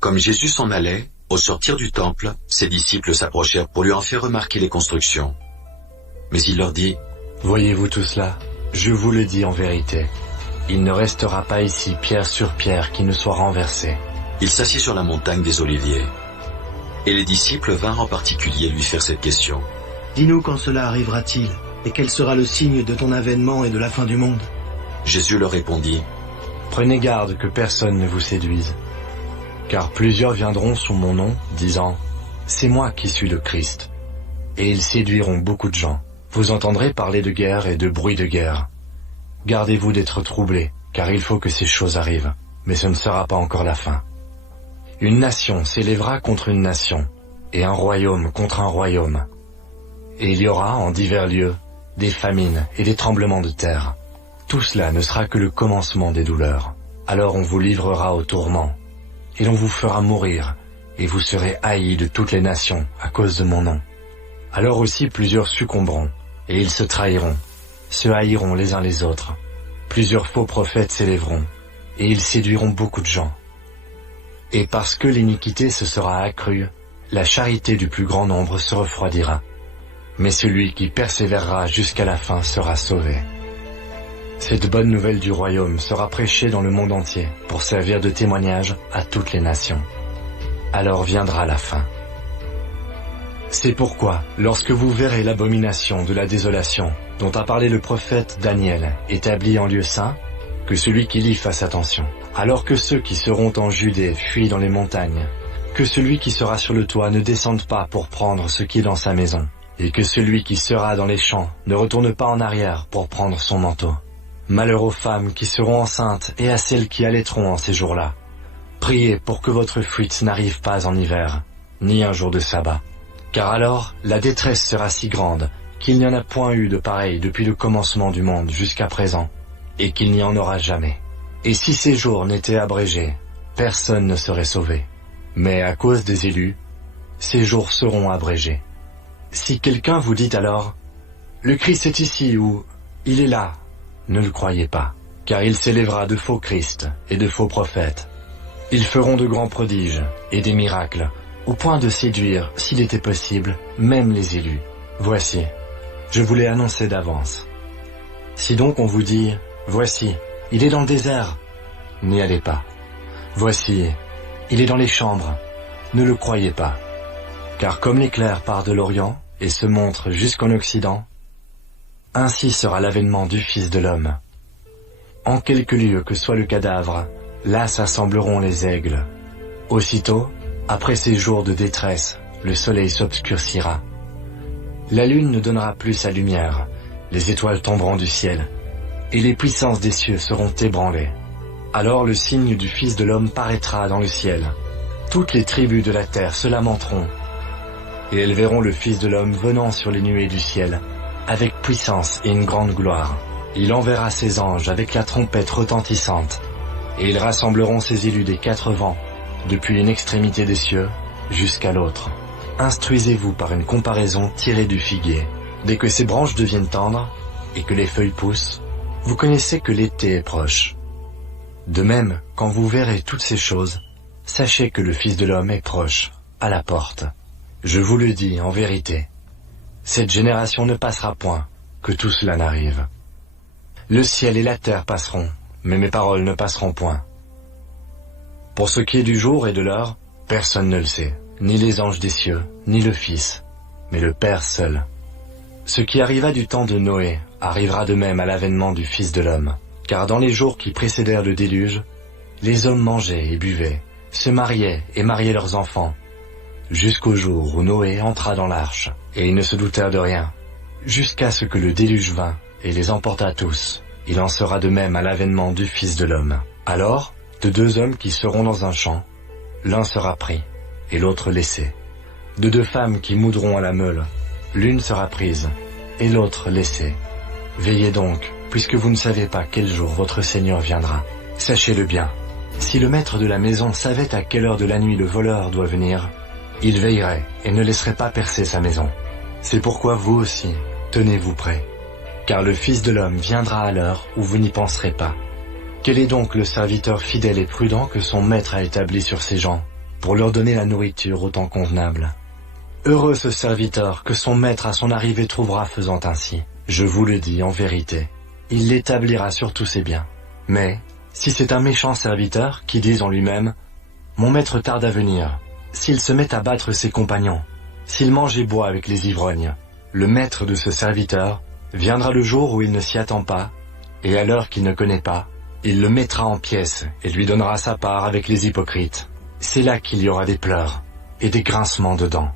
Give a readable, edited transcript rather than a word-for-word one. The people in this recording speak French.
Comme Jésus s'en allait, au sortir du temple, ses disciples s'approchèrent pour lui en faire remarquer les constructions. Mais il leur dit, « Voyez-vous tout cela? Je vous le dis en vérité. Il ne restera pas ici pierre sur pierre qui ne soit renversée. » Il s'assit sur la montagne des Oliviers. Et les disciples vinrent en particulier lui faire cette question. « Dis-nous quand cela arrivera-t-il, et quel sera le signe de ton avènement et de la fin du monde ?» Jésus leur répondit, « Prenez garde que personne ne vous séduise. Car plusieurs viendront sous mon nom, disant, « C'est moi qui suis le Christ. » Et ils séduiront beaucoup de gens. Vous entendrez parler de guerre et de bruit de guerre. Gardez-vous d'être troublés, car il faut que ces choses arrivent, mais ce ne sera pas encore la fin. Une nation s'élèvera contre une nation, et un royaume contre un royaume. Et il y aura, en divers lieux, des famines et des tremblements de terre. Tout cela ne sera que le commencement des douleurs. Alors on vous livrera au tourment, et l'on vous fera mourir, et vous serez haïs de toutes les nations à cause de mon nom. Alors aussi plusieurs succomberont, et ils se trahiront, se haïront les uns les autres. Plusieurs faux prophètes s'élèveront, et ils séduiront beaucoup de gens. Et parce que l'iniquité se sera accrue, la charité du plus grand nombre se refroidira. Mais celui qui persévérera jusqu'à la fin sera sauvé. Cette bonne nouvelle du royaume sera prêchée dans le monde entier pour servir de témoignage à toutes les nations. Alors viendra la fin. C'est pourquoi, lorsque vous verrez l'abomination de la désolation dont a parlé le prophète Daniel établi en lieu saint, que celui qui lit fasse attention. Alors que ceux qui seront en Judée fuient dans les montagnes, que celui qui sera sur le toit ne descende pas pour prendre ce qui est dans sa maison, et que celui qui sera dans les champs ne retourne pas en arrière pour prendre son manteau. Malheur aux femmes qui seront enceintes et à celles qui allaiteront en ces jours-là. Priez pour que votre fuite n'arrive pas en hiver, ni un jour de sabbat. Car alors, la détresse sera si grande qu'il n'y en a point eu de pareil depuis le commencement du monde jusqu'à présent, et qu'il n'y en aura jamais. Et si ces jours n'étaient abrégés, personne ne serait sauvé. Mais à cause des élus, ces jours seront abrégés. Si quelqu'un vous dit alors, « Le Christ est ici » ou « Il est là », ne le croyez pas, car il s'élèvera de faux Christ et de faux prophètes. Ils feront de grands prodiges et des miracles, au point de séduire, s'il était possible, même les élus. Voici, je vous l'ai annoncé d'avance. Si donc on vous dit, « Voici, il est dans le désert », n'y allez pas. Voici, il est dans les chambres, ne le croyez pas. Car comme l'éclair part de l'Orient et se montre jusqu'en Occident, ainsi sera l'avènement du Fils de l'homme. En quelque lieu que soit le cadavre, là s'assembleront les aigles. Aussitôt, après ces jours de détresse, le soleil s'obscurcira. La lune ne donnera plus sa lumière, les étoiles tomberont du ciel, et les puissances des cieux seront ébranlées. Alors le signe du Fils de l'homme paraîtra dans le ciel. Toutes les tribus de la terre se lamenteront, et elles verront le Fils de l'homme venant sur les nuées du ciel, avec puissance et une grande gloire. Il enverra ses anges avec la trompette retentissante, et ils rassembleront ses élus des 4 vents, depuis une extrémité des cieux jusqu'à l'autre. Instruisez-vous par une comparaison tirée du figuier. Dès que ses branches deviennent tendres, et que les feuilles poussent, vous connaissez que l'été est proche. De même, quand vous verrez toutes ces choses, sachez que le Fils de l'homme est proche, à la porte. Je vous le dis en vérité, cette génération ne passera point, que tout cela n'arrive. Le ciel et la terre passeront, mais mes paroles ne passeront point. Pour ce qui est du jour et de l'heure, personne ne le sait, ni les anges des cieux, ni le Fils, mais le Père seul. Ce qui arriva du temps de Noé arrivera de même à l'avènement du Fils de l'homme. Car dans les jours qui précédèrent le déluge, les hommes mangeaient et buvaient, se mariaient et mariaient leurs enfants, jusqu'au jour où Noé entra dans l'arche, et ils ne se doutèrent de rien, jusqu'à ce que le déluge vînt et les emporta tous. Il en sera de même à l'avènement du Fils de l'homme. Alors, de 2 hommes qui seront dans un champ, l'un sera pris, et l'autre laissé. De 2 femmes qui moudront à la meule, l'une sera prise, et l'autre laissée. Veillez donc, puisque vous ne savez pas quel jour votre Seigneur viendra. Sachez-le bien, si le maître de la maison savait à quelle heure de la nuit le voleur doit venir, il veillerait et ne laisserait pas percer sa maison. C'est pourquoi vous aussi, tenez-vous prêts, car le Fils de l'homme viendra à l'heure où vous n'y penserez pas. Quel est donc le serviteur fidèle et prudent que son maître a établi sur ses gens, pour leur donner la nourriture au temps convenable. Heureux ce serviteur que son maître à son arrivée trouvera faisant ainsi. Je vous le dis en vérité, il l'établira sur tous ses biens. Mais, si c'est un méchant serviteur qui dit en lui-même « Mon maître tarde à venir », s'il se met à battre ses compagnons, s'il mange et boit avec les ivrognes, le maître de ce serviteur viendra le jour où il ne s'y attend pas, et à l'heure qu'il ne connaît pas, il le mettra en pièces et lui donnera sa part avec les hypocrites. C'est là qu'il y aura des pleurs et des grincements de dents.